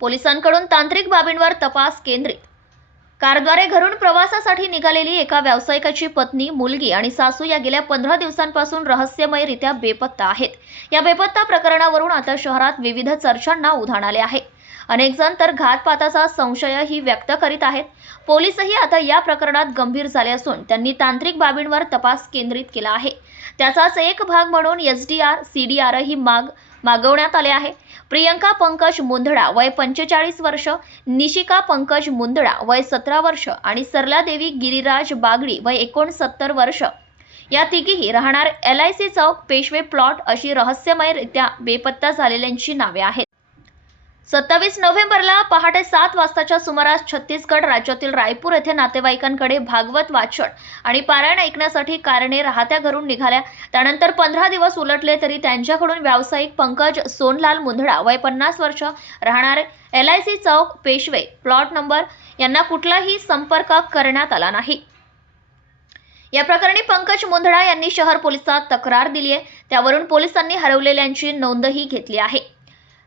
पोलिसांकडून तांत्रिक बाबींवर तपास केंद्रित. कारद्वारे घरून प्रवासासाठी निघालेली एका व्यावसायिकाची पत्नी मुलगी आणि सासू या गेल्या पंधरा दिवसांपासून रहस्यमयरित्या बेपत्ता आहेत. या बेपत्ता प्रकरणावरून आता शहरात विविध चर्चांना उधाण आले आहे. अनेक जण तर घातपाताचा संशयही व्यक्त करीत आहेत. पोलीसही आता या प्रकरणात गंभीर झाले असून त्यांनी तांत्रिक बाबींवर तपास केंद्रित केला आहे. त्याचाच एक भाग म्हणून S D R C D आरही माग मागवण्यात आले आहे. प्रियंका पंकज मुंधडा वय पंचेचाळीस वर्ष निशिका पंकज मुंधडा वय सतरा वर्ष आणि सरलादेवी गिरिराज बागडी वय एकोणसत्तर वर्ष. या तिघीही राहणार एल आय सी चौक पेशवे प्लॉट अशी रहस्यमयरित्या बेपत्ता झालेल्यांची नावे आहेत. सत्तावीस नोव्हेंबरला पहाटे सात वाजताच्या सुमारास छत्तीसगड राज्यातील रायपूर येथे नातेवाईकांकडे भागवत वाचन आणि पारायण ऐकण्यासाठी कारणे राहत्या घरून निघाल्या. त्यानंतर पंधरा दिवस उलटले तरी त्यांच्याकडून व्यावसायिक पंकज सोनलाल मुंधडा वय पन्नास वर्ष राहणारे एल आय सी चौक पेशवे प्लॉट नंबर यांना कुठलाही संपर्क करण्यात आला नाही. या प्रकरणी पंकज मुंधडा यांनी शहर पोलिसात तक्रार दिली आहे त्यावरून पोलिसांनी हरवलेल्यांची नोंदही घेतली आहे.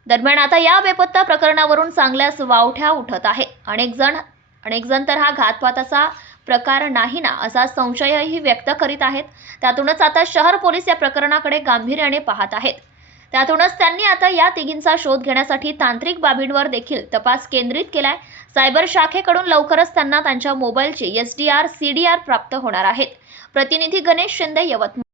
दरम्यान आता या बेपत्ता प्रकरणावरून चांगल्याच वावठ्या उठत आहे. अनेक जण अनेक जण तर हा घातपाताचा प्रकार नाही ना असा संशयही व्यक्त करीत आहेत. त्यातूनच आता शहर पोलीस या प्रकरणाकडे गांभीर्याने पाहत आहेत. त्यातूनच त्यांनी आता या तिघींचा शोध घेण्यासाठी तांत्रिक बाबींवर देखील तपास केंद्रित केलाय. सायबर शाखेकडून लवकरच त्यांना त्यांच्या मोबाईलची S D R C D R प्राप्त होणार आहेत. प्रतिनिधी गणेश शिंदे यवतमाळ.